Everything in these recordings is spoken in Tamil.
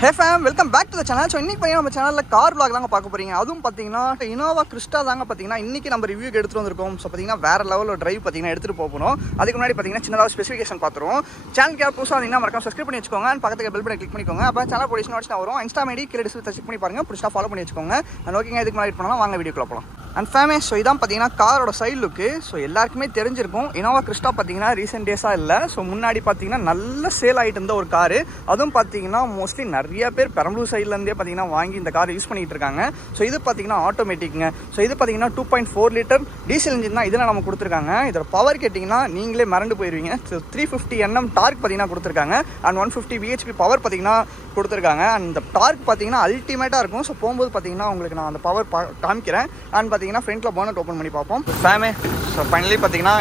Hey fam, welcome back to the channel. So இன்னைக்கு நம்ம சேனல்ல கார் vlog தாங்க பார்க்க போறீங்க. அதுவும் பாத்தீங்கன்னா Innova Crista தாங்க பாத்தீங்கன்னா இன்னைக்கு நம்ம ரிவ்யூக்கு எடுத்துட்டு வந்திருக்கோம். சோ பாத்தீங்கன்னா வேற லெவல்ல டிரைவ் பாத்தீங்கன்னா எடுத்துட்டு போறோம். அதுக்கு முன்னாடி பாத்தீங்கன்னா சின்னதா ஸ்பெசிஃபிகேஷன் பாத்துறோம். சேனலுக்கு யார் புதுசா வந்தீங்கன்னா மறக்காம சப்ஸ்கிரைப் பண்ணி வச்சுக்கோங்க. and பக்கத்துல பெல் பட்டனை கிளிக் பண்ணிக்கோங்க. அப்ப சேனல் போடிஷன் நோட்டிஃபிகேஷன் வரும். Insta ஐடி கீழ டிஸ்கிரிப்ஷன்ல செக் பண்ணி பாருங்க. புடிச்சா ஃபாலோ பண்ணி வச்சுக்கோங்க. and ஓகேங்க இதுக்கு முன்னாடி பண்ணலாம் வாங்க வீடியோக்குள்ள போலாம். and famous so இதான் பாத்தீங்கன்னா காரோட சைடு லுக். சோ எல்லாருக்குமே தெரிஞ்சிருக்கும் Innova Crista பாத்தீங்கன்னா ரீசன்ட் டேஸா இல்ல. சோ முன்னாடி பாத்தீங்கன்னா நல்ல சேல் ஆயிட்டு இருந்த ஒரு கார். அதுவும் பாத்தீங்கன்னா மோஸ்ட்லி நிறைய பேர் பெரம்பலூர் சைடுல இருந்தே பாத்தீங்கன்னா வாங்கி இந்த கார் யூஸ் பண்ணிட்டு இருக்காங்க. சோ இது பாத்தீங்கன்னா ஆட்டோமேட்டிக்ங்க. சோ இது பாத்தீங்கன்னா 2.4 லிட்டர் டீசல் இன்ஜின் தான் இதெல்லாம் நம்ம கொடுத்துருக்காங்க. இதோட பவர் கேட்டிங்கன்னா நீங்களே மறந்து போயிருவீங்க. 350 Nm டார்க் பாத்தீங்கன்னா கொடுத்துருக்காங்க. அண்ட் 150 bhp பவர் பாத்தீங்கன்னா கொடுத்துருக்காங்க. அண்ட் இந்த டார்க் பாத்தீங்கன்னா அல்டிமேட்டா இருக்கும். ஸோ போகும்போது பாத்தீங்கன்னா உங்களுக்கு நான் அந்த பவர் காமிக்கிறேன். அண்ட் பாத்தீங்கன்னா ஃப்ரண்ட்ல போனட் ஓப்பன் பண்ணி பார்ப்போம். ஃபேமே ஸோ ஃபைனலி பாத்தீங்கன்னா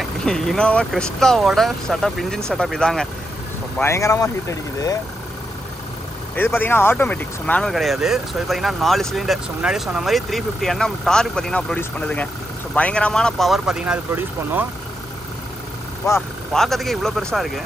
Innova Cristaவோட செட்டப் இன்ஜின் செட்டப் இதாங்க. ஸோ பயங்கரமாக ஹீட் அடிக்குது. இது பார்த்தீங்கன்னா ஆட்டோமேட்டிக், ஸோ மேனுவல் கிடையாது. ஸோ இது பார்த்தீங்கன்னா 4 சிலிண்டர். ஸோ முன்னாடி சொன்ன மாதிரி 350 Nm டார்க் பார்த்தீங்கன்னா ப்ரொடியூஸ் பண்ணுதுங்க. ஸோ பயங்கரமான பவர் பார்த்தீங்கன்னா அது ப்ரொடியூஸ் பண்ணும். வா பார்க்கறதுக்கே இவ்வளோ பெருசாக இருக்குது.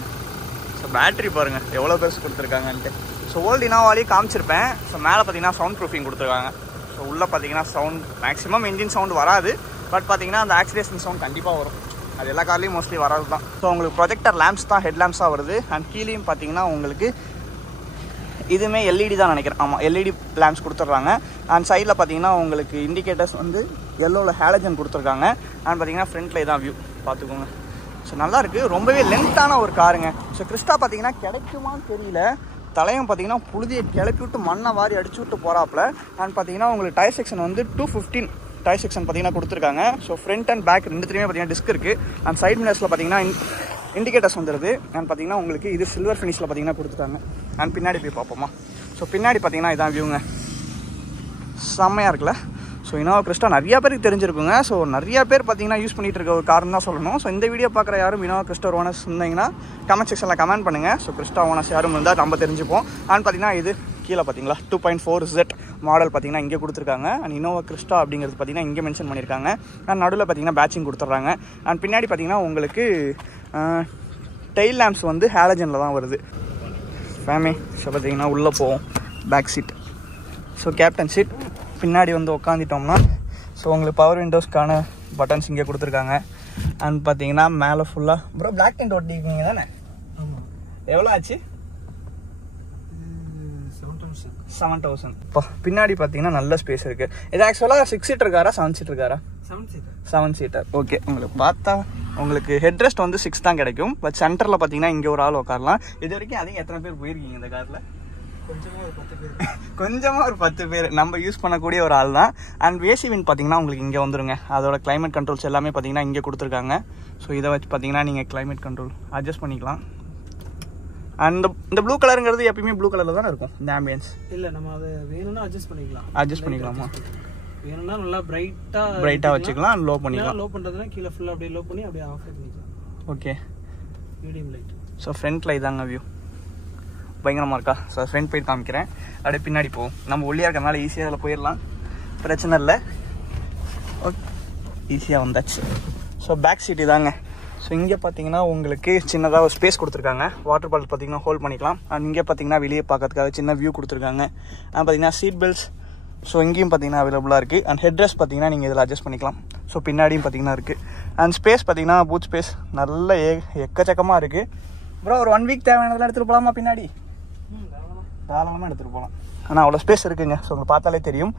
ஸோ பேட்டரி பாருங்கள் எவ்வளோ பெருசு கொடுத்துருக்காங்கன்ட்டு. ஸோ ஓல்டு இனோவாலேயே காமிச்சிருப்பேன். ஸோ மேலே பார்த்தீங்கன்னா சவுண்ட் ப்ரூஃபிங் கொடுத்துருக்காங்க. ஸோ உள்ளே பார்த்தீங்கன்னா சவுண்ட் மேக்ஸிமம் இன்ஜின் சவுண்ட் வராது. பட் பார்த்தீங்கன்னா அந்த ஆக்சிடேஷன் சவுண்ட் கண்டிப்பாக வரும். அது எல்லா கார்லேயும் மோஸ்ட்லி வராது தான். ஸோ உங்களுக்கு ப்ரொஜெக்டர் லேம்ப்ஸ் தான் ஹெட் லேம்ப்ஸாக வருது. அண்ட் கீழேயும் பார்த்தீங்கன்னா உங்களுக்கு இதுவுமே எல்இடி தான் நினைக்கிறேன். ஆமாம் எல்இடி லேம்ப்ஸ் கொடுத்துட்றாங்க. அண்ட் சைடில் பார்த்தீங்கன்னா உங்களுக்கு இண்டிகேட்டர்ஸ் வந்து எல்லோவில் ஹேலஜன் கொடுத்துருக்காங்க. அண்ட் பார்த்தீங்கன்னா ஃப்ரண்ட்டில் இதான் வியூ பார்த்துக்கோங்க. ஸோ நல்லாயிருக்கு, ரொம்பவே லென்த்தான ஒரு காருங்க. ஸோ கிறிஸ்டா பார்த்தீங்கன்னா கிடைக்குமான்னு தெரியல. தலையும் பார்த்தீங்கன்னா புழுதியை கிளப்பி விட்டு மண்ணை வாரி அடிச்சு விட்டு போகிறாப்புல. அண்ட் பார்த்தீங்கன்னா உங்களுக்கு டயர் செக்ஷன் வந்து 215 டயர் செக்ஷன் பார்த்தீங்கன்னா கொடுத்துருக்காங்க. ஸோ ஃப்ரண்ட் அண்ட் பேக் ரெண்டுத்துலேயுமே பார்த்தீங்கன்னா டிஸ்க் இருக்குது. அண்ட் சைட் மிரர்ஸில் பார்த்தீங்கன்னா இண்டிகேட்டர்ஸ் வந்துடுது. அண்ட் பார்த்தீங்கன்னா உங்களுக்கு இது சில்வர் ஃபினிஷில் பார்த்தீங்கன்னா கொடுத்துட்டாங்க. அண்ட் பின்னாடி போய் பார்ப்போமா. ஸோ பின்னாடி பார்த்தீங்கன்னா இதான் வியூங்க, செம்மையாக இருக்குல்ல. ஸோ Innova Crista நிறையா பேருக்கு தெரிஞ்சிருக்குங்க. ஸோ நிறையா பேர் பார்த்தீங்கன்னா யூஸ் பண்ணிட்டு இருக்க ஒரு கார்னு தான் சொல்லணும். ஸோ இந்த வீடியோ பார்க்குற யாரும் Innova Crista ஓனர்ஸ் இருந்தீங்கன்னா கமெண்ட் செக்ஷனில் கமெண்ட் பண்ணுங்கள். ஸோ Crista ஓனர்ஸ் யாரும் இருந்தால் நம்ம தெரிஞ்சுப்போம். அண்ட் பார்த்தீங்கன்னா இது கீழே பார்த்தீங்களா 2.4Z மாடல் பார்த்தீங்கன்னா இங்கே கொடுத்துருக்காங்க. அண்ட் Innova Crista அப்படிங்கிறது பார்த்தீங்கன்னா இங்கே மென்ஷன் பண்ணியிருக்காங்க. அண்ட் நடுவில் பார்த்தீங்கன்னா பேட்சிங் கொடுத்துட்றாங்க. அண்ட் பின்னாடி பார்த்தீங்கன்னா உங்களுக்கு டெயில் லேம்ப்ஸ் வந்து ஹேலஜனில் தான் வருது. ஃபேமே ஸோ பார்த்தீங்கன்னா உள்ளே போவோம். Back seat, so captain seat. பின்னாடி வந்து உட்காந்துட்டோம்னா ஸோ உங்களுக்கு பவர் விண்டோஸ்க்கான பட்டன்ஸ் இங்கே கொடுத்துருக்காங்க. அண்ட் பார்த்தீங்கன்னா மேலே ஃபுல்லாக ப்ரோ பிளாக் டென்ட் ஓட்டிருக்கீங்க தானே? எவ்வளோ ஆச்சு? 7,000. இப்போ பின்னாடி பார்த்தீங்கன்னா நல்ல ஸ்பேஸ் இருக்குது. இது ஆக்சுவலாக 6 சீட்டர் காரா 7 சீட்டர் காரா? 7 சீட்டர். ஓகே, உங்களுக்கு பார்த்தா உங்களுக்கு ஹெட் ரெஸ்ட் வந்து 6 தான் கிடைக்கும். பட் சென்டரில் பார்த்தீங்கன்னா இங்கே ஒரு ஆள் உட்காரலாம். இது வரைக்கும் அதிகம் எத்தனை பேர் போயிருக்கீங்க இந்த காரில்? கொஞ்சமாக ஒரு 10 பேர் நம்ம யூஸ் பண்ணக்கூடிய ஒரு ஆள் தான். அண்ட் ஏசி வின் பார்த்தீங்கன்னா உங்களுக்கு இங்கே வந்துருங்க. அதோட கிளைமேட் கண்ட்ரோல்ஸ் எல்லாமே பார்த்தீங்கன்னா இங்கே கொடுத்துருக்காங்க. ஸோ இதை வச்சு பார்த்தீங்கன்னா நீங்கள் கிளைமேட் கண்ட்ரோல் அட்ஜஸ்ட் பண்ணிக்கலாம். அண்ட் இந்த ப்ளூ கலருங்கிறது எப்பயுமே ப்ளூ கலரில் தானே இருக்கும் இந்த ஆம்பியன்ஸ்? இல்லை, நம்ம அதை வேணும்னா அட்ஜஸ்ட் பண்ணிக்கலாமா? வேணும்னா நல்லா பிரைட்டாக வச்சுக்கலாம். லோ பண்ணிக்கலாம். லோ பண்ணுறதுனா கீழே ஃபுல்லாக அப்படியே லோ பண்ணி அப்படியே ஆஃப் பண்ணிக்கலாம். Okay, medium light. ஸோ ஃப்ரண்ட்டில் இதாங்க வியூ, பயங்கரமாக இருக்கா? ஸோ ஃப்ரண்ட் போயிட்டு காமிக்கிறேன். அப்படியே பின்னாடி போகும். நம்ம ஒல்லியாக இருக்கிறதுனால ஈஸியாக அதில் போயிடலாம், பிரச்சனை இல்லை. ஓகே, ஈஸியாக வந்தாச்சு. ஸோ பேக் சீட் இதாங்க. ஸோ இங்கே பார்த்தீங்கன்னா உங்களுக்கு சின்னதாக ஒரு ஸ்பேஸ் கொடுத்துருக்காங்க. வாட்டர் பாட்டில் பார்த்தீங்கன்னா ஹோல்ட் பண்ணிக்கலாம். அண்ட் இங்கே பார்த்தீங்கன்னா வெளியே பார்க்கறதுக்காக சின்ன வியூ கொடுத்துருக்காங்க. அண்ட் பார்த்தீங்கன்னா சீட் பெல்ட்ஸ் ஸோ இங்கேயும் பார்த்தீங்கன்னா அவைலபிளாக இருக்குது. அண்ட் ஹெட் ரெஸ்ட் பார்த்தீங்கன்னா நீங்கள் இதில் அட்ஜஸ்ட் பண்ணிக்கலாம். ஸோ பின்னாடியும் பார்த்தீங்கன்னா இருக்குது. அண்ட் ஸ்பேஸ் பார்த்தீங்கன்னா பூத் ஸ்பேஸ் நல்ல எக்கச்சக்கமாக இருக்குது. அப்புறம் ஒரு 1 வீக் தேவையானதெல்லாம் எடுத்துகிட்டு போகலாமா? பின்னாடி தாராளமாக எடுத்துகிட்டு போகலாம். ஆனால் அவ்வளோ ஸ்பேஸ் இருக்குங்க. ஸோ உங்களுக்கு பார்த்தாலே தெரியும்.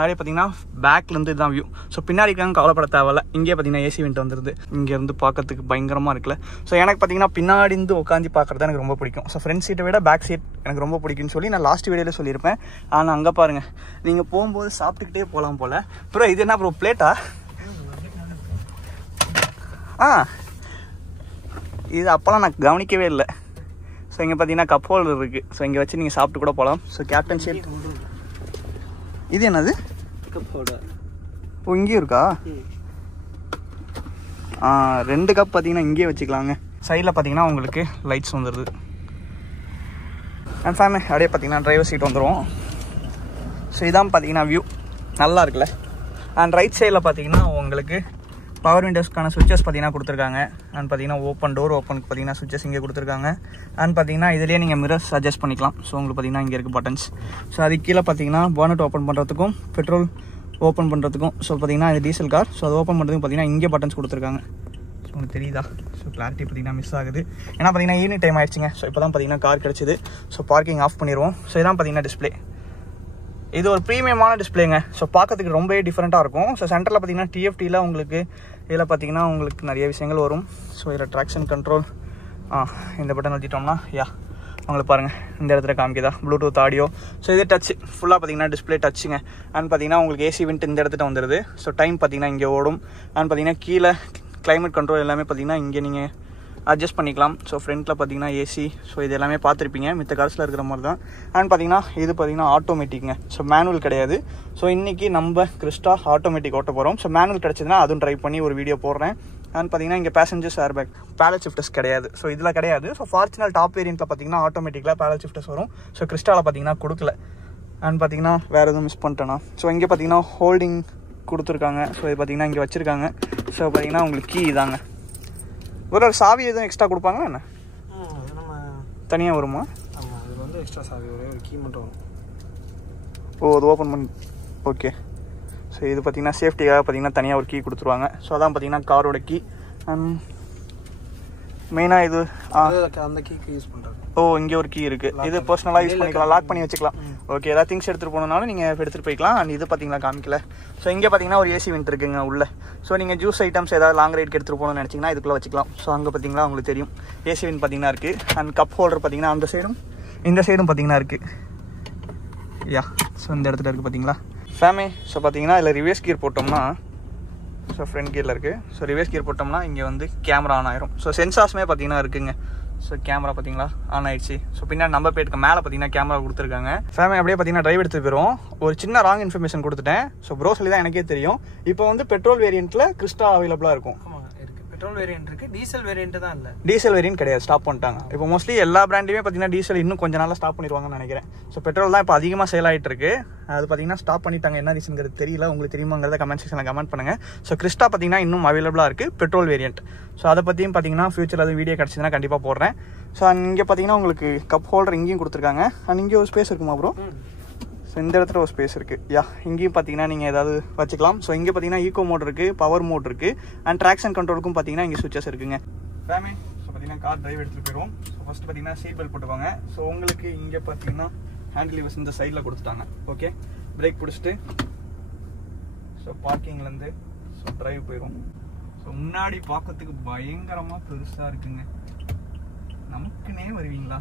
அதே பார்த்தீங்கன்னா பேக்லேருந்து இதுதான் வியூ. ஸோ பின்னாடி இருக்காங்க கவலைப்பட தேவையில்ல. இங்கே பார்த்தீங்கன்னா ஏசி விண்ட் வந்துடுது. இங்கேருந்து பார்க்கறதுக்கு பயங்கரமாக இருக்குல்ல. ஸோ எனக்கு பார்த்தீங்கன்னா பின்னாடி இருந்து உட்காந்து பார்க்குறது எனக்கு ரொம்ப பிடிக்கும். ஸோ ஃப்ரண்ட் சீட்டை விட பேக் சீட் எனக்கு ரொம்ப பிடிக்கும்னு சொல்லி நான் லாஸ்ட் வீடியோவில் சொல்லியிருப்பேன். ஆனால் அங்கே பாருங்கள், நீங்கள் போகும்போது சாப்பிட்டுக்கிட்டே போகலாம் போல். அப்புறம் இது என்ன ப்ரோ பிளேட்டா? இது அப்போலாம் நான் கவனிக்கவே இல்லை. ஸோ இங்கே பார்த்தீங்கன்னா கப் ஹோல்டர் இருக்குது. ஸோ இங்கே வச்சு நீங்கள் சாப்பிட்டு கூட போகலாம். So captain seat. இது என்னது? Cup holder. ஓ, இங்கேயும் இருக்கா? 2 கப் பார்த்தீங்கன்னா இங்கேயே வச்சுக்கலாங்க. சைடில் பார்த்தீங்கன்னா உங்களுக்கு லைட்ஸ் வந்துடுது. அண்ட் ஃபேமிலி அப்படியே பார்த்தீங்கன்னா டிரைவர் சீட் வந்துடும். ஸோ இதான் பார்த்தீங்கன்னா வியூ நல்லா இருக்குல்ல. அண்ட் ரைட் சைடில் பார்த்தீங்கன்னா உங்களுக்கு பவர் விண்டோஸ்க்கான சுவிச்சஸ் பார்த்தீங்கன்னா கொடுத்துருக்காங்க. அண்ட் பார்த்தீங்கன்னா ஓப்பன் டோர் ஓப்பனுக்கு பார்த்தீங்கன்னா சுவிச்சஸ் இங்கே கொடுத்துருக்காங்க. அண்ட் பார்த்தீங்கன்னா இதுலேயே நீங்கள் மிரர்ஸ் அட்ஜஸ்ட் பண்ணிக்கலாம். ஸோ உங்களுக்கு பார்த்தீங்கன்னா இங்கே இருக்குது பட்டன்ஸ். ஸோ அதுக்கு கீழே பார்த்தீங்கன்னா பானட் ஓப்பன் பண்ணுறதுக்கும் பெட்ரோல் ஓப்பன் பண்ணுறதுக்கும். ஸோ பார்த்தீங்கன்னா இது டீசல் கார். ஸோ அது ஓப்பன் பண்ணுறதுக்கு பார்த்தீங்கன்னா இங்கே பட்டன்ஸ் கொடுத்துருக்காங்க. ஸோ உங்களுக்கு தெரியுதா? ஸோ கிளாரிட்டி பார்த்தீங்கன்னா மிஸ் ஆகுது. ஏன்னா பார்த்தீங்கன்னா ஈவினிங் டைம் ஆயிடுச்சுங்க. ஸோ இப்போ தான் பார்த்தீங்கன்னா கார் கிடச்சிது. ஸோ பார்க்கிங் ஆஃப் பண்ணிடுவோம். ஸோ இதான் பார்த்தீங்கன்னா டிஸ்பிளே. இது ஒரு ப்ரீமியமான டிஸ்பிளேங்க. ஸோ பார்க்கறதுக்கு ரொம்பவே டிஃப்ரெண்ட்டாக இருக்கும். ஸோ சென்டரில் பார்த்தீங்கன்னா டிஎஃப்டியில் உங்களுக்கு இதில் பார்த்தீங்கன்னா உங்களுக்கு நிறைய விஷயங்கள் வரும். ஸோ இதில் ட்ராக்ஷன் கண்ட்ரோல் இந்த பட்டன் வச்சுட்டோம்னா உங்களுக்கு பாருங்கள் இந்த இடத்துல காமிக்குதா ப்ளூடூத் ஆடியோ. ஸோ இது டச் ஃபுல்லாக பார்த்தீங்கன்னா டிஸ்பிளே டச்சுங்க. அண்ட் பார்த்தீங்கன்னா உங்களுக்கு ஏசி விண்ட் இந்த இடத்துல வந்துடுது. ஸோ டைம் பார்த்தீங்கன்னா இங்கே ஓடும். அண்ட் பார்த்தீங்கன்னா கீழே கிளைமேட் கண்ட்ரோல் எல்லாமே பார்த்தீங்கன்னா இங்கே நீங்கள் அட்ஜஸ்ட் பண்ணிக்கலாம். ஸோ ஃப்ரண்ட்டில் பார்த்தீங்கன்னா ஏசி. ஸோ இது எல்லாமே பார்த்துருப்பீங்க மித்த கார்ஸில் இருக்கிற மாதிரி தான். அண்ட் பார்த்தீங்கன்னா இது பார்த்தீங்கன்னா ஆட்டோமேட்டிக்ங்க. ஸோ மேனுவல் கிடையாது. ஸோ இன்றைக்கி நம்ம கிறிஸ்டா ஆட்டோமேட்டிக் ஓட்ட போகிறோம். ஸோ மேனுவல் கிடச்சதுன்னா அதுவும் ட்ரை பண்ணி ஒரு வீடியோ போடுறேன். அண்ட் பார்த்தீங்கன்னா இங்கே பேசஞ்சர்ஸ் ஏர்பேக் பேடல் ஷிஃப்டர்ஸ் கிடையாது. ஸோ இதில் கிடையாது. ஸோ ஃபார்ச்சுனர் டாப் வேரியண்ட்டில் பார்த்தீங்கன்னா ஆட்டோமேட்டிக்கில் பேடல் ஷிஃப்டர்ஸ் வரும். ஸோ கிறிஸ்டாவில் பார்த்தீங்கன்னா கொடுக்கல. அண்ட் பார்த்தீங்கன்னா வேறு எதுவும் மிஸ் பண்ணிட்டேன்னா ஸோ இங்கே பார்த்தீங்கன்னா ஹோல்டிங் கொடுத்துருக்காங்க. ஸோ இது பார்த்தீங்கன்னா இங்கே வச்சுருக்காங்க. ஸோ பார்த்தீங்கன்னா உங்களுக்கு கீ இதாங்க. ஒரு சாவி எதுவும் எக்ஸ்ட்ரா கொடுப்பாங்களா என்ன? அது நம்ம தனியாக வருமா? ஆமாம், இது வந்து எக்ஸ்ட்ரா சாவி ஒரே ஒரு கீ மட்டும் வரும். ஓ அது ஓப்பன் பண்ணி ஓகே. ஸோ இது பார்த்தீங்கன்னா சேஃப்டிக்காக பார்த்தீங்கன்னா தனியாக ஒரு கீ கொடுத்துருவாங்க. ஸோ அதான் பார்த்தீங்கன்னா காரோட கீ. அண்ட் மெயினாக இது அந்த கீக்கு யூஸ் பண்ணுறது. ஓ இங்கே ஒரு கீ இருக்குது. இது பர்சனலாக யூஸ் பண்ணிக்கலாம், லாக் பண்ணி வச்சுக்கலாம். ஓகே ஏதாவது திங்ஸ் எடுத்துகிட்டு போனாலும் நீங்கள் எடுத்துகிட்டு போய்க்கலாம். அண்ட் இது பார்த்தீங்கன்னா காமிக்கல. ஸோ இங்கே பார்த்தீங்கன்னா ஒரு ஏசி விண்ட் இருக்குங்க உள்ள. ஸோ நீங்கள் ஜூஸ் ஐட்டம்ஸ் ஏதாவது லாங் ரைடுக்கு எடுத்துகிட்டு போகணும்னு நினச்சிங்கன்னா இதுக்குள்ளே வச்சுக்கலாம். ஸோ அங்கே பார்த்தீங்கன்னா உங்களுக்கு தெரியும் ஏசி விண்ட் பார்த்தீங்கன்னா இருக்குது. அண்ட் கப் ஹோல்டர் பார்த்தீங்கன்னா அந்த சைடும் இந்த சைடும் பார்த்தீங்கன்னா இருக்குது. ஸோ இந்த இடத்துல இருக்குது பார்த்தீங்களா ஃபேமே. ஸோ பார்த்தீங்கன்னா இதில் ரிவர்ஸ் கியர் போட்டோம்னா ஸோ ஃப்ரண்ட் கியரில் இருக்குது. ஸோ ரிவர்ஸ் கியர் போட்டோம்னா இங்கே வந்து கேமரா ஆன் ஆயிரும். ஸோ சென்சார்ஸுமே பார்த்தீங்கன்னா இருக்குங்க. ஸோ கேமரா பார்த்தீங்களா ஆன் ஆயிடுச்சு. ஸோ பின்னாடி நம்பர் பிளேட்டுக்கு மேலே பார்த்தீங்கன்னா கேமரா கொடுத்துருக்காங்க. ஃபேமே அப்படியே பார்த்தீங்கன்னா டிரைவ் எடுத்துகிட்டு போயிடும். ஒரு சின்ன ராங் இன்ஃபர்மேஷன் கொடுத்துட்டேன். ஸோ ப்ரோ சொல்லி தான் எனக்கே தெரியும். இப்போ வந்து பெட்ரோல் வேரியண்ட்டில் கிறிஸ்டா அவைலபிளாக இருக்கும். பெட்ரோல் வேரியன்ட் இருக்கு, டீசல் வேரியன்ட் தான் இல்லை. டீசல் வேரியன்ட் கிடையாது, ஸ்டாப் பண்ணிட்டாங்க. இப்போ மோஸ்ட்லி எல்லா பிராண்டையுமே பார்த்தீங்கன்னா டீசல் இன்னும் கொஞ்சம் நாளாக ஸ்டாப் பண்ணிடுவாங்கன்னு நினைக்கிறேன். ஸோ பெட்ரோல் தான் இப்போ அதிகமாக சேல் ஆகிட்டு இருக்கு. அது பார்த்தீங்கன்னா ஸ்டாப் பண்ணிட்டாங்க. என்ன ரீசன்ங்கிறது தெரியல. உங்களுக்கு தெரியுமாங்கிறத கமெண்ட் செக்ஷனில் கமெண்ட் பண்ணுங்கள். ஸோ கிறிஸ்டா பார்த்தீங்கன்னா இன்னும் அவைலபிளாக இருக்குது பெட்ரோல் வேரியன்ட். ஸோ அதை பற்றியும் பார்த்தீங்கன்னா ஃபியூச்சரில் அது வீடியோ கிடச்சிதுன்னா கண்டிப்பாக போடுறேன். ஸோ இங்கே பார்த்தீங்கன்னா உங்களுக்கு கப் ஹோல்டர் இங்கேயும் கொடுத்துருக்காங்க. அண்ட் இங்கே ஒரு ஸ்பேஸ் இருக்குமா ப்ரோ? ஸோ இந்த இடத்துல ஒரு ஸ்பேஸ் இருக்குது. இங்கேயும் பார்த்தீங்கன்னா நீங்கள் ஏதாவது வச்சுக்கலாம். ஸோ இங்கே பார்த்தீங்கன்னா ஈகோ மோட் இருக்குது, பவர் மோட் இருக்குது. அண்ட் ட்ராக்ஷன் கண்ட்ரோலுக்கும் பார்த்தீங்கன்னா இங்கே சுவிச்சஸ் இருக்குங்க. ஃபேமே ஸோ பார்த்தீங்கன்னா கார் டிரைவ் எடுத்துகிட்டு போயிடும். ஸோ ஃபஸ்ட்டு பார்த்தீங்கன்னா சீட் பெல்ட் போட்டுக்கோங்க. ஸோ உங்களுக்கு இங்கே பார்த்தீங்கன்னா ஹேண்டில் லிவர்ஸ் இந்த சைடில் கொடுத்துட்டாங்க. ஓகே பிரேக் பிடிச்சிட்டு ஸோ பார்க்கிங்லேருந்து ஸோ டிரைவ் போயிடும். ஸோ முன்னாடி பார்க்கறதுக்கு பயங்கரமாக பெருசாக இருக்குங்க. நமக்குன்னே வருவீங்களா?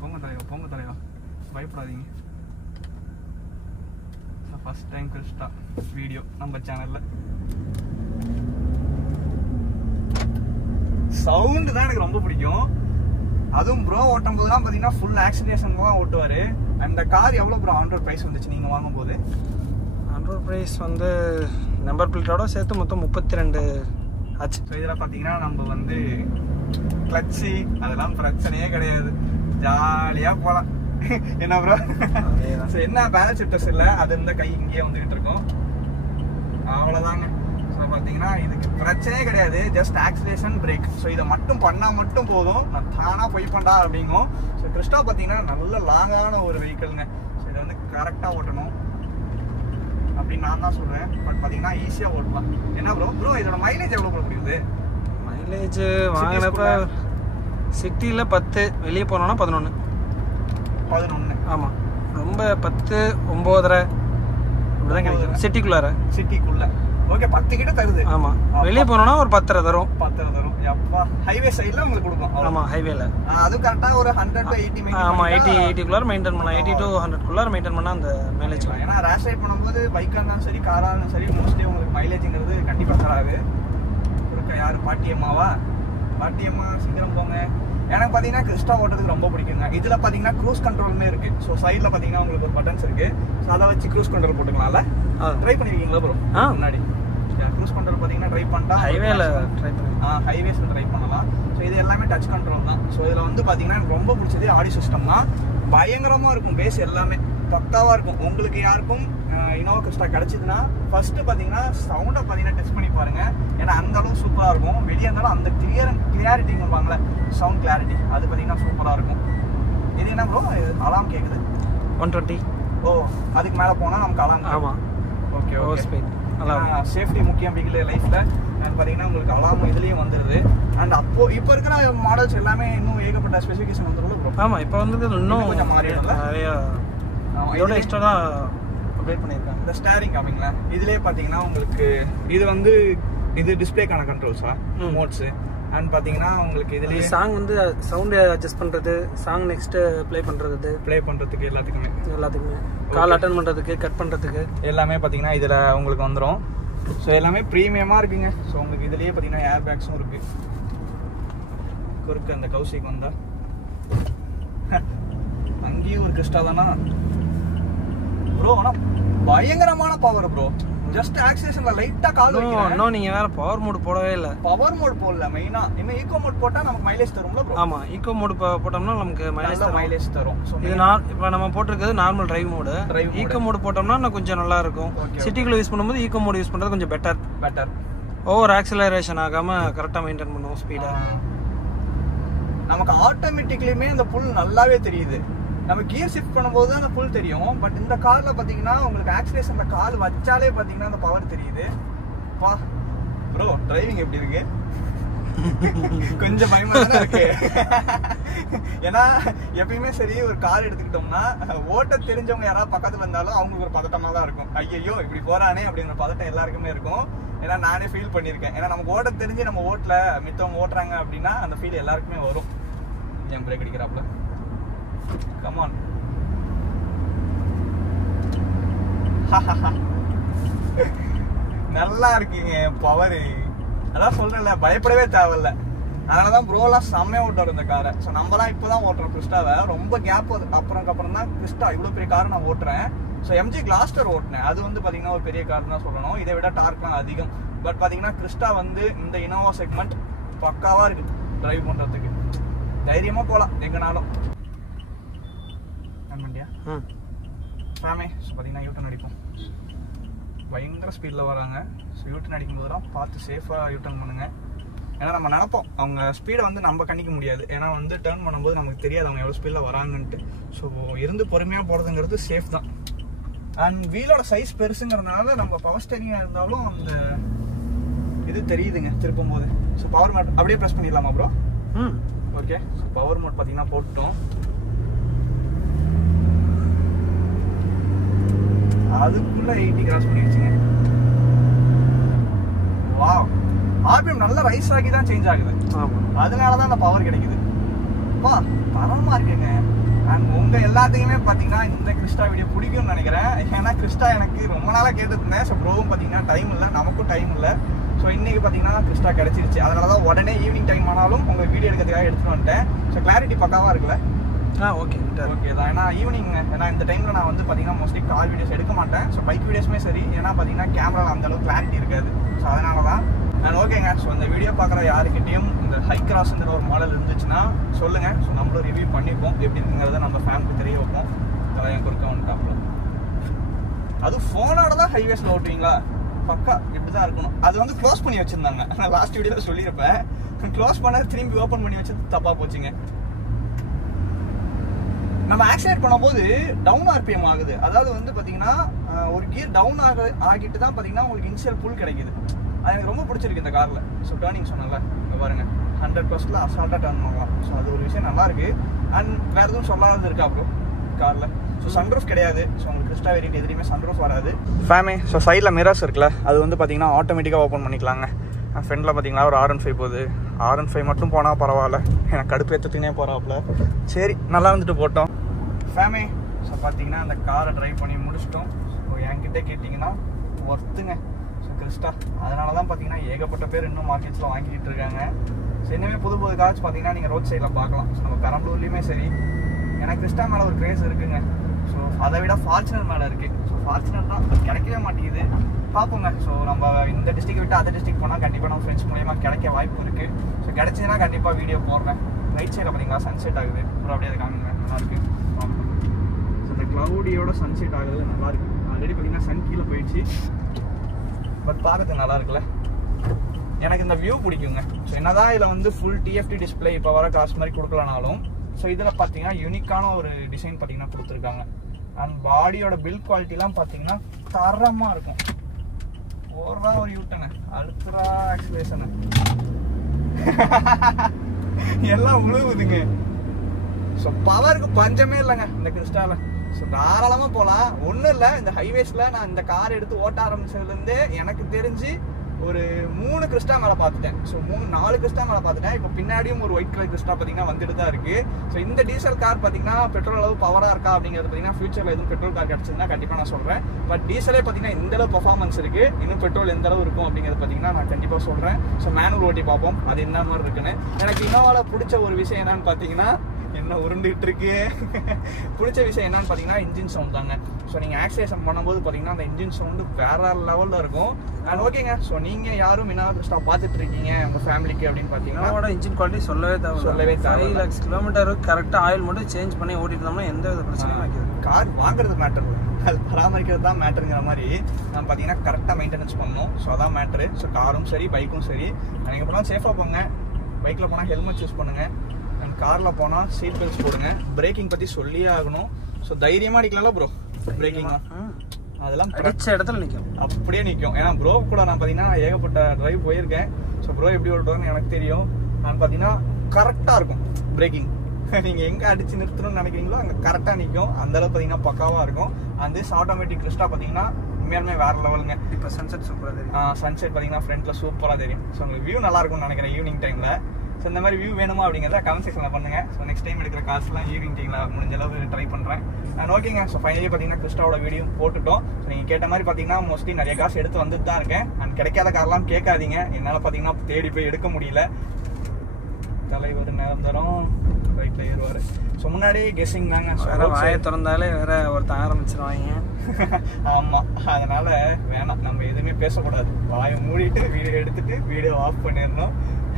போங்க தலைவா பயப்படாதீங்க. ஃபர்ஸ்ட் டைம் கிறிஸ்டா வீடியோ நம்ம சேனல்ல. சவுண்ட் தான் எனக்கு ரொம்ப பிடிக்கும். அதுவும் ப்ரோ ஓட்டும் போதுலாம் பார்த்தீங்கன்னா ஃபுல் ஆக்சிலேஷன் தான் ஓட்டுவார். அந்த கார் எவ்வளோ ப்ரோ ஆன் ரோட் ப்ரைஸ் வந்துச்சு நீங்கள் வாங்கும்போது? ஆன் ரோட் ப்ரைஸ் வந்து நம்பர் பிளேட்டோட சேர்த்து மொத்தம் 32 ஆச்சு. ஸோ இதில் பார்த்தீங்கன்னா நம்ம வந்து கிளட்சி அதெல்லாம் பிரச்சனையே கிடையாது, ஜாலியாக போகலாம். என்ன ப்ரோ என்ன பேலன்ஸ் ஷிஃப்டர்ஸ் இல்லை, அது இந்த கை இங்கேயே வந்துகிட்டு இருக்கும், அவ்வளோதாங்க. ஸோ பார்த்தீங்கன்னா இதுக்கு பிரச்சனையே கிடையாது, ஜஸ்ட் ஆக்சிலேஷன் பிரேக். ஸோ இதை மட்டும் பண்ணால் மட்டும் போதும், நான் தானாக போய் பண்ணா அப்படிங்கும். ஸோ கிறிஸ்டா பார்த்தீங்கன்னா நல்ல லாங்கான ஒரு வெஹிக்கிள்ங்க. ஸோ இதை வந்து கரெக்டாக ஓட்டணும் அப்படின்னு நான் தான் சொல்கிறேன். பட் பார்த்தீங்கன்னா ஈஸியாக ஓட்டுவான். என்ன ப்ரோ இதோட மைலேஜ் எவ்வளோ ப்ரோ பிடிக்குது? மைலேஜ் வாங்கினப்ப சிட்டியில் 10, வெளியே போனோன்னா 11. ஆமாம், ரொம்ப 10, 9.5 இப்படிதான் கிடைக்கும் சிட்டிக்குள்ளார. ஓகே 10 கிட்ட தருது. ஆமாம், வெளியே போனோன்னா ஒரு 10.5 தரும். 10 தரும். அப்பா ஹைவே சைடில் உங்களுக்கு கொடுக்கும். ஆமாம், ஹைவேல அது கரெக்டாக ஒரு 100 to 80. ஆமாம், 80 மெயின்டைன் பண்ணலாம். 80 to 100 மெயின்டைன் பண்ணால் அந்த மைலேஜ். ஏன்னா ரேஷ் ரைட் பண்ணும்போது பைக்காக இருந்தாலும் சரி காராக இருந்தாலும் சரி மோஸ்ட்லி உங்களுக்கு மைலேஜுங்கிறது கண்டிப்பாக தராது. யார் பாட்டியம்மாவா? பாட்டியம்மா சீக்கிரம் போங்க. எனக்கு பார்த்தீங்கன்னா கிறிஸ்டா ஓட்டுறதுக்கு ரொம்ப பிடிக்குங்க. இதில் பார்த்தீங்கன்னா க்ரூஸ் கண்ட்ரோலுமே இருக்குது. ஸோ சைடில் பார்த்தீங்கன்னா உங்களுக்கு ஒரு பட்டன்ஸ் இருக்குது. ஸோ அதை வச்சு க்ரூஸ் கண்ட்ரோல் போட்டுக்கலாம்ல. ட்ரை பண்ணியிருக்கீங்களா ப்ரோ? முன்னாடி க்ரூஸ் கண்ட்ரோல் பார்த்தீங்கன்னா ட்ரை பண்ணிட்டா ஹைவேல ட்ரை பண்ணலாம். ஹைவேஸில் ட்ரை பண்ணலாம். ஸோ இது எல்லாமே டச் கண்ட்ரோல் தான். ஸோ இதில் வந்து பார்த்தீங்கன்னா எனக்கு ரொம்ப பிடிச்சது ஆடியோ சிஸ்டம் தான். பயங்கரமாக இருக்கும், பேஸ் எல்லாமே பக்காவாக இருக்கும். உங்களுக்கு யாருக்கும் இனோவா கிறிஸ்டா கிடைச்சதுன்னா ஃபர்ஸ்ட் பார்த்தீங்கன்னா சவுண்டை பார்த்தீங்கன்னா டெஸ்ட் பண்ணி பாருங்க. ஏன்னா அந்த அளவுக்கு சூப்பராக இருக்கும். வெளியே இருந்தாலும் அந்த கிளியாரிட்டின்னு சொல்லுவாங்கல்ல, சவுண்ட் கிளாரிட்டி, அது பார்த்தீங்கன்னா சூப்பராக இருக்கும். இது என்ன ப்ரோ, அலாம் கேட்குது 120. ஓ, அதுக்கு மேலே போனால் நமக்கு அலாம். ஆமாம். Okay okay. ஸ்பீட் சேஃப்டி முக்கியம் வீட்டில் லைஃப்பில். அண்ட் பார்த்தீங்கன்னா உங்களுக்கு அலாம் இதுலேயும் வந்துடுது. அண்ட் இப்போ இருக்கிற மாடல்ஸ் எல்லாமே இன்னும் ஏகப்பட்ட ஸ்பெசிஃபிகேஷன் வந்துடும் ப்ரோ. ஆமாம், இப்போ வந்து இன்னும் கொஞ்சம் மாறிடும்ல, நிறையா இதோட எக்ஸ்ட்ரா தான் அப்டேட் பண்ணியிருக்காங்க. இந்த ஸ்டேரிங் காமிங்களா, இதுலேயே பார்த்தீங்கன்னா உங்களுக்கு இது வந்து இது டிஸ்பிளேக்கான கண்ட்ரோல்ஸா, மோட்ஸு. அண்ட் பார்த்தீங்கன்னா உங்களுக்கு இதுலேயே சாங் வந்து சவுண்டு அட்ஜஸ்ட் பண்ணுறது, சாங் நெக்ஸ்ட்டு ப்ளே பண்ணுறதுக்கு எல்லாத்துக்குமே கால் அட்டன் பண்ணுறதுக்கு, கட் பண்ணுறதுக்கு எல்லாமே பார்த்தீங்கன்னா இதில் உங்களுக்கு வந்துடும். ஸோ எல்லாமே ப்ரீமியமாக இருக்குங்க. ஸோ உங்களுக்கு இதுலேயே பார்த்தீங்கன்னா ஏர் பேக்ஸும் இருக்குது. குறுக்கு அந்த கௌசிக் வந்தா அங்கேயும் ஒரு கிறிஸ்டா தானா ப்ரோ. ஆனால் பயங்கரமான பவர் ப்ரோ. ஜஸ்ட் ஆக்சிலேஷன்ல லைட்டா கால் வைக்கிறேன். இன்னும் நீங்க வேற பவர் மோட் போடவே இல்ல. பவர் மோட் போடல மெயினா. இன்னும் ஈகோ மோட் போட்டா நமக்கு மைலேஜ் தரும்ல ப்ரோ. ஆமா, ஈகோ மோட் போட்டோம்னா நமக்கு மைலேஜ் தரும். இது இப்போ நம்ம போட்டிருக்கிறது normal drive mode. Eco mode போட்டோம்னா இன்னும் கொஞ்சம் நல்லா இருக்கும். சிட்டிக்குள்ள யூஸ் பண்ணும்போது ஈகோ மோட் யூஸ் பண்றது கொஞ்சம் பெட்டர். ஓவர் ஆக்சிலரேஷன் ஆகாம கரெக்டா மெயின்டைன் பண்ணுவோம் ஸ்பீடா. நமக்கு ஆட்டோமேட்டிக்லியுமே அந்த புல் நல்லாவே தெரியுது. நம்ம கியர் ஷிஃப்ட் பண்ணும்போது அந்த புல் தெரியும். பட் இந்த கார்ல பாத்தீங்கன்னா உங்களுக்கு ஆக்சிலேஷன்ல கால் வச்சாலே பாத்தீங்கன்னா அந்த பவர் தெரியுது. பா ப்ரோ, டிரைவிங் எப்படி இருக்கு? கொஞ்சம் பயமா தானே இருக்கு. ஏன்னா எப்பயுமே சரி, ஒரு கார் எடுத்துக்கிட்டோம்னா ஓட்ட தெரிஞ்சவங்க யாராவது பக்கத்துல இருந்தாலும் அவங்களுக்கு ஒரு பதட்டமா தான் இருக்கும். ஐயோ இப்படி போறானே அப்படிங்கிற பதட்டம் எல்லாருக்குமே இருக்கும். ஏன்னா நானே ஃபீல் பண்ணியிருக்கேன். ஏன்னா நமக்கு ஓட்ட தெரிஞ்சு நம்ம ஓட்டல, மித்தவங்க ஓட்டுறாங்க அப்படின்னா அந்த ஃபீல் எல்லாருக்குமே வரும். என் பிரேக் அடிக்கிறாப்ல. Come on. நல்லா இருக்கீங்க பவர். அதான் சொல்றேன்ல, பயப்படவே தேவையில்ல. அதனாலதான் ப்ரோலாம் செம்மையா ஓட்டுறாரு இந்த காரை. ஸோ நம்மலாம் இப்போதான் ஓட்டுறோம் கிறிஸ்டாவை. ரொம்ப கேப் அப்புறம் தான் கிறிஸ்டா இவ்வளோ பெரிய காரை நான் ஓட்டுறேன். ஸோ எம்ஜி கிளாஸ்டர் ஓட்டினேன். அது வந்து பார்த்தீங்கன்னா ஒரு பெரிய கார் தான் சொல்லணும். இதை விட டார்க்லாம் அதிகம். பட் பார்த்தீங்கன்னா கிறிஸ்டா வந்து இந்த இனோவா செக்மெண்ட் பக்காவா இருக்கு டிரைவ் பண்றதுக்கு. தைரியமா போகலாம் எங்கனாலும். ஃபேமே பார்த்தீங்கன்னா யூட்டன் அடிப்போம். பயங்கர ஸ்பீடில் வராங்க. ஸோ யூட்டன் அடிக்கும்போதெல்லாம் பார்த்து சேஃபாக யூட்டன் பண்ணுங்க. ஏன்னா நம்ம நினைப்போம் அவங்க ஸ்பீடை வந்து நம்ம கணிக்க முடியாது. ஏன்னா வந்து டேர்ன் பண்ணும்போது நமக்கு தெரியாது அவங்க எவ்வளோ ஸ்பீடில் வராங்கன்ட்டு. ஸோ இருந்து பொறுமையாக போகிறதுங்கிறது சேஃப் தான். அண்ட் வீலோட சைஸ் பெருசுங்கிறதுனால நம்ம பவர் ஸ்டேரிங்காக இருந்தாலும் அந்த இது தெரியுதுங்க திருப்பும் போது. ஸோ பவர் மோட் அப்படியே ப்ரெஸ் பண்ணிடலாமா bro? Okay. So power mode பார்த்தீங்கன்னா போட்டோம். அதுக்குள்ள 80 கிராஸ் பண்ணி வச்சுங்க. வாவ், ஆர்பிஎம் நல்லா ரைஸ் ஆகி தான் சேஞ்ச் ஆகுது. அதனாலதான் அந்த பவர் கிடைக்குது. வா, தரமா இருக்குங்க. அண்ட் உங்க எல்லாத்துக்குமே பாத்தீங்கன்னா இந்த கிறிஸ்டா வீடியோ பிடிக்கும்னு நினைக்கிறேன். ஏன்னா கிறிஸ்டா எனக்கு ரொம்ப நாளா கேட்டுருந்தேன். ஸோ ப்ரோவும் பாத்தீங்கன்னா டைம் இல்லை, நமக்கும் டைம் இல்லை. ஸோ இன்னைக்கு பாத்தீங்கன்னா கிறிஸ்டா கிடைச்சிருச்சு. அதனாலதான் உடனே ஈவினிங் டைம் ஆனாலும் உங்க வீடியோ எடுக்கிறதுக்காக எடுத்துட்டு வந்துட்டேன். ஸோ கிளாரிட்டி பக்காவா இருக்குல்ல? ஓகே ஓகே தான். ஏன்னா ஈவினிங், ஏன்னா இந்த டைமில் நான் வந்து பார்த்தீங்கன்னா மோஸ்ட்லி கார் வீடியோஸ் எடுக்க மாட்டேன். ஸோ பைக் வீடியோஸுமே சரி, ஏன்னா பார்த்தீங்கன்னா கேமராவில் அந்தளவுக்கு கிளாரிட்டி இருக்காது. ஸோ அதனால தான். அண்ட் ஓகேங்க. ஸோ இந்த வீடியோ பார்க்குற யாருக்கிட்டையும் இந்த ஹை கிராஸ்ங்கிற ஒரு மாடல் இருந்துச்சுன்னா சொல்லுங்கள். ஸோ நம்மளும் ரிவ்யூ பண்ணிப்போம். எப்படி இருக்குங்கிறத நம்ம ஃபேமிலிக்கு தெரிய வைப்போம். அதெல்லாம் என் குறுக்க வந்துட்டாப்ல. அதுவும் ஃபோனோட தான் ஹைவேஸில் ஓட்டுவீங்களா? பக்கா இப்படி தான் இருக்கணும். அது வந்து க்ளோஸ் பண்ணி வச்சுருந்தாங்க. நான் லாஸ்ட் வீடியோவில் சொல்லியிருப்பேன். க்ளோஸ் பண்ண திரும்பி ஓப்பன் பண்ணி வச்சது தப்பாக போச்சுங்க. நம்ம ஆக்சிலேட் பண்ணும்போது டவுன் ஆர்பிஎம் ஆகுது. அதாவது வந்து பார்த்தீங்கன்னா ஒரு கியர் டவுன் ஆகிட்டு தான் பார்த்தீங்கன்னா உங்களுக்கு இனிஷியல் புல் கிடைக்குது. அது எனக்கு ரொம்ப பிடிச்சிருக்கு இந்த காரில். ஸோ டேர்னிங் சொன்னல இங்கே பாருங்க, 100% அசால்ட்டாக டர்ன் பண்ணலாம். ஸோ அது ஒரு விஷயம் நல்லா இருக்கு. அண்ட் வேறு எதுவும் சொல்லாதது இருக்கா ப்ரோ காரில்? ஸோ சன்ரூஃப் கிடையாது. ஸோ உங்களுக்கு கிறிஸ்டா வேரியன்ட் எதுலையுமே சன்ரூஃப் வராது. ஃபேமே. ஸோ சைடில் மிரர்ஸ் இருக்குல்ல, அது வந்து பார்த்தீங்கன்னா ஆட்டோமேட்டிக்காக ஓப்பன் பண்ணிக்கலாங்க. ஃப்ரெண்டில் பார்த்தீங்கன்னா ஒரு R15 போகுது. R15 மட்டும் போனால் பரவாயில்ல, எனக்கு கடுப்பு ஏற்றுனே போகிறாப்புல. சரி, நல்லா வந்துட்டு போட்டோம் ஃபேமே. ஸோ பார்த்தீங்கன்னா அந்த காரை ட்ரைவ் பண்ணி முடிச்சிட்டோம். ஸோ என்கிட்ட கேட்டிங்கன்னா ஒர்த்துங்க ஸோ கிறிஸ்டா. அதனால தான் பார்த்தீங்கன்னா ஏகப்பட்ட பேர் இன்னும் மார்க்கெட்ஸில் வாங்கிட்டு இருக்காங்க. ஸோ இன்னுமே புது கார்ஸ் பார்த்தீங்கன்னா நீங்கள் ரோட் சைடில் பார்க்கலாம். ஸோ நம்ம பெரம்பலூர்லேயுமே சரி, எனக்கு கிறிஸ்டா மேலே ஒரு கிரேஸ் இருக்குங்க. ஸோ அதை விட ஃபார்ச்சுனர் மேலே இருக்குது. ஸோ ஃபார்ச்சுனர் தான் கிடைக்கவே மாட்டேங்குது. பார்ப்போங்க. ஸோ நம்ம இந்த டிஸ்ட்ரிக்ட் விட்டு அதர் டிஸ்ட்ரிக்ட் போனால் கண்டிப்பாக நம்ம ஃப்ரெண்ட்ஸ் மூலியமா கிடைக்க வாய்ப்பு இருக்குது. ஸோ கிடைச்சதுன்னா கண்டிப்பாக வீடியோ போடுறேன். ரைட் சைடில் பார்த்தீங்கன்னா சன்செட் ஆகுது. அப்புறம் அப்படியே அது காமிங்க, நல்லாயிருக்கு. ஸோ இந்த க்ளவுடியோட சன்செட் ஆகுது, நல்லாயிருக்கு. ஆல்ரெடி பார்த்தீங்கன்னா சன் கீழே போயிடுச்சு, பட் பார்க்கறதுக்கு நல்லா இருக்குல்ல. எனக்கு இந்த வியூ பிடிக்குங்க. ஸோ என்னதான் இதில் வந்து ஃபுல் டிஎஃப்டி டிஸ்பிளே இப்போ வர காசு மாதிரி கொடுக்கலனாலும், ஸோ இதில் பார்த்தீங்கன்னா யூனிக்கான ஒரு டிசைன் பார்த்தீங்கன்னா கொடுத்துருக்காங்க. அண்ட் பாடியோட பில்ட் குவாலிட்டிலாம் பார்த்தீங்கன்னா தரமாக இருக்கும். ஓரா ஒரு யூட்டனு, அழுத்துறா ஆக்சிலேஷனு எல்லாம் உழுவுதுங்க. ஸோ பவருக்கு பஞ்சமே இல்லைங்க இந்த கிறிஸ்டாவில். ஸோ தாராளமாக போகலாம். ஒன்றும் இல்லை, இந்த ஹைவேஸில் நான் இந்த கார் எடுத்து ஓட்ட ஆரம்பிச்சதுலேருந்தே எனக்கு தெரிஞ்சு ஒரு 3 கிறிஸ்டா மேலே பார்த்துட்டேன். ஸோ 4 கிறிஸ்டா மேலே பார்த்துட்டேன். இப்போ பின்னாடியும் ஒரு ஒயிட் கலர் கிறிஸ்டா பார்த்தீங்கன்னா வந்துட்டு தான் இருக்குது. ஸோ இந்த டீசல் கார் பார்த்தீங்கன்னா பெட்ரோல் அளவு பவராக இருக்கா அப்படிங்கிறது பார்த்தீங்கன்னா ஃபியூச்சரில் எதுவும் பெட்ரோல் கார் கிடச்சிருந்தா கண்டிப்பாக நான் சொல்கிறேன். பட் டீசலே பார்த்தீங்கன்னா இந்த அளவு பர்ஃபார்மன்ஸ் இருக்குது. இன்னும் பெட்ரோல் எந்த அளவு இருக்கும் அப்படிங்கிறது பார்த்தீங்கன்னா நான் கண்டிப்பாக சொல்கிறேன். ஸோ மேனுவல் ஓட்டி பார்ப்போம் அது என்ன மாதிரி இருக்குன்னு. எனக்கு இன்னோவாவில் பிடிச்ச ஒரு விஷயம் என்னன்னு பார்த்தீங்கன்னா, என்ன உருண்டுகிட்டு இருக்கு பிடிச்ச விஷயம் என்னன்னு பார்த்தீங்கன்னா இன்ஜின் சவுண்ட் தாங்க. ஸோ நீங்கள் ஆக்சிலேஷன் பண்ணும்போது பார்த்தீங்கன்னா அந்த இன்ஜின் சவுண்டு வேற லெவலில் இருக்கும். அண்ட் ஓகேங்க, ஸோ நீங்கள் யாரும் என்ன ஸ்டாப் பார்த்துட்டு இருக்கீங்க உங்கள் ஃபேமிலிக்கு அப்படின்னு பார்த்தீங்கன்னா இன்ஜின் குவாலிட்டி சொல்லவே தேவை. 5 lakhs கிலோமீட்டர் கரெக்டாக ஆயில் மட்டும் சேஞ்ச் பண்ணி ஓட்டிட்டு இருந்தோம்னா எந்த வித பிரச்சனையும் வைக்காது. கார் வாங்குறது மேட்டர், அது பராமரிக்கிறது தான் மேட்டருங்கிற மாதிரி நம்ம பார்த்தீங்கன்னா கரெக்டாக மெயின்டெனன்ஸ் பண்ணணும். ஸோ அதான் மேட்ரு. ஸோ காரும் சரி பைக்கும் சரி, நீங்கள் போனால் சேஃபாக போங்க. பைக்கில் போனால் ஹெல்மெட் யூஸ் பண்ணுங்கள். அண்ட் காரில் போனால் சீட் பெல்ட்ஸ் போடுங்க. பிரேக்கிங் பற்றி சொல்லியே ஆகணும். ஸோ தைரியமாக அடிக்கலாம்ல ப்ரோ பிரேக்கிங், அதெல்லாம் அடிச்ச இடத்துல நிற்கும், அப்படியே நிற்கும். ஏன்னா ப்ரோ கூட நான் பார்த்தீங்கன்னா ஏகப்பட்ட டிரைவ் போயிருக்கேன். ஸோ ப்ரோ எப்படி ஓட்டுவான்னு எனக்கு தெரியும். நான் பார்த்தீங்கன்னா கரெக்டாக இருக்கும் பிரேக்கிங். நீங்கள் எங்கே அடித்து நிறுத்தணும்னு நினைக்கிறீங்களோ அங்கே கரெக்டாக நிற்கும். அந்தளவு பார்த்தீங்கன்னா பக்காவாக இருக்கும். அந்த ஆட்டோமேட்டிக் கிறிஸ்டா பார்த்தீங்கன்னா உண்மையாலுமே வேற லெவலுங்க. இப்போ சன்செட் சூப்பராக தெரியும். சன்செட் பார்த்தீங்கன்னா ஃப்ரண்ட்டில் சூப்பராக தெரியும். ஸோ உங்களுக்கு வியூ நல்லா இருக்கும்னு நினைக்கிறேன் ஈவினிங் டைமில். ஸோ இந்த மாதிரி வியூ வேணுமா அப்படிங்கிறத கமெண்ட் செக்ஷனில் பண்ணுங்கள். ஸோ நெக்ஸ்ட் டைம் எடுக்கிற காசுலாம் ஈவினிங் டைமில் முடிஞ்ச அளவு ட்ரை பண்ணுறேன். அண்ட் ஓகேங்க, ஸோ ஃபைனலி பார்த்தீங்கன்னா கிறிஸ்டாவோட வீடியோ போட்டுட்டோம். ஸோ நீங்கள் கேட்ட மாதிரி பார்த்தீங்கன்னா மோஸ்ட்லி நிறைய காசு எடுத்து வந்துட்டு தான் இருக்கேன். அண்ட் கிடைக்காத காரெல்லாம் கேட்காதீங்க. என்னால் பார்த்தீங்கன்னா தேடி போய் எடுக்க முடியல. தலைவர் நேரம் தரும் ரைட்டில் ஏறுவார். ஸோ முன்னாடி கெஸ்ஸிங் தாங்க. வாயை திறந்தாலே வேற ஒருத்தன் ஆரம்பிச்சிருவாங்க. ஆமாம், அதனால் வேணாம், நம்ம எதுவுமே பேசக்கூடாது. வாயை மூடிட்டு வீடியோ எடுத்துட்டு வீடியோ ஆஃப் பண்ணிடணும்.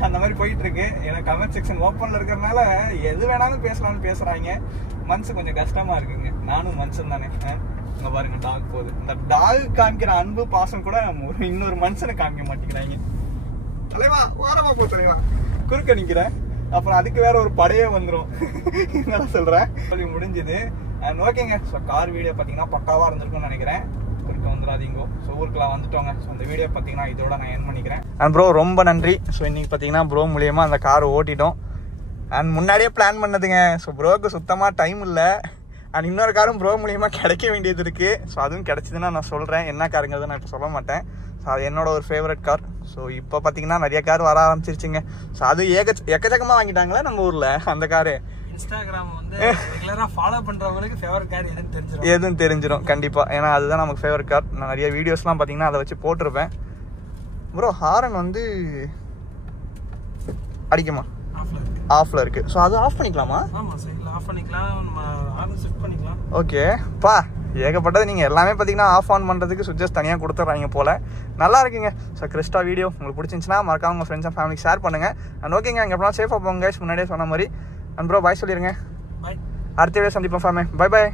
அந்த மாதிரி போயிட்டு இருக்கு. ஏன்னா கமெண்ட் செக்ஷன் ஓப்பன்ல இருக்கிறதுனால எது வேணாலும் பேசலாம்னு பேசுறாங்க. மனசு கொஞ்சம் கஷ்டமா இருக்குங்க. நானும் மனுஷன் தானே. இங்க பாருங்க டாக் போகுது. இந்த டாக் காமிக்கிற அன்பு பாசம் கூட இன்னொரு மனுஷனை காமிக்க மாட்டேங்கிறாங்க. தலைவா ஓரமா போ தலைவா, குறுக்க நிக்கிறேன். அப்புறம் அதுக்கு வேற ஒரு படையே வந்துடும். என்ன சொல்றேன் முடிஞ்சது. அண்ட் ஓகேங்க, ஸோ கார் வீடியோ பார்த்தீங்கன்னா பக்காவா இருந்திருக்கும்னு நினைக்கிறேன். குறுக்க வந்துடாதீங்கோ. ஸோ ஊருக்குலாம் வந்துட்டோங்க. ஸோ அந்த வீடியோ பார்த்தீங்கன்னா இதோட நான் என் பண்ணிக்கிறேன். அண்ட் ப்ரோ ரொம்ப நன்றி. ஸோ இன்னைக்கு பார்த்தீங்கன்னா ப்ரோ மூலியமா அந்த கார் ஓட்டிட்டோம். அண்ட் முன்னாடியே பிளான் பண்ணதுங்க. ஸோ ப்ரோவுக்கு சுத்தமாக டைம் இல்லை. அண்ட் இன்னொரு காரும் ப்ரோ மூலியமா கிடைக்க வேண்டியது இருக்கு. ஸோ அதுவும் கிடைச்சதுன்னா நான் சொல்கிறேன். என்ன காருங்கிறத நான் இப்போ சொல்ல மாட்டேன். ஸோ அது என்னோட ஒரு ஃபேவரட் கார். ஸோ இப்போ பார்த்தீங்கன்னா நிறைய கார் வர ஆரம்பிச்சிருச்சுங்க. ஸோ அது எக்கச்சக்கமாக வாங்கிட்டாங்களே நம்ம ஊரில் அந்த காரு. இன்ஸ்டாகிராம் வந்து ரெகுலரா ஃபாலோ பண்றவங்களுக்கு ஃபேவரட் கார் எதுவும் தெரிஞ்சிடும் கண்டிப்பா. ஏன்னா அதுதான் நமக்கு ஃபேவரட் கார். நான் நிறைய வீடியோஸ்லாம் பார்த்தீங்கன்னா அதை வச்சு போட்டிருப்பேன். ப்ரோ ஹாரன் வந்து அடிக்குமா? ஆஃப்ல இருக்கு. ஸோ அது ஆஃப் பண்ணிக்கலாமா? ஆமா சைடுல ஆஃப் பண்ணிக்கலாம், நம்ம ஹாரன் செட் பண்ணிக்கலாம். ஓகே பா, ஏகப்பட்டது. நீங்கள் எல்லாமே பார்த்தீங்கன்னா ஆஃப் ஆன் பண்ணுறதுக்கு சுவிட்சஸ் தனியாக கொடுத்துட்றாங்க போல். நல்லா இருக்குங்க. ஸோ கிறிஸ்டா வீடியோ உங்களுக்கு பிடிச்சிருந்துச்சுன்னா மறக்காம உங்கள் ஃப்ரெண்ட்ஸ் அண்ட் ஃபேமிலிக்கு ஷேர் பண்ணுங்கள். அண்ட் ஓகேங்க, இங்கே எப்படின்னா சேஃபாக போங்க கைஸ். முன்னாடியே சொன்ன மாதிரி. அண்ட் ப்ரோ பாய் சொல்லிடுங்க. பாய். அடுத்த வீடியோ சந்திப்போம் ஃபேமே. Bye bye.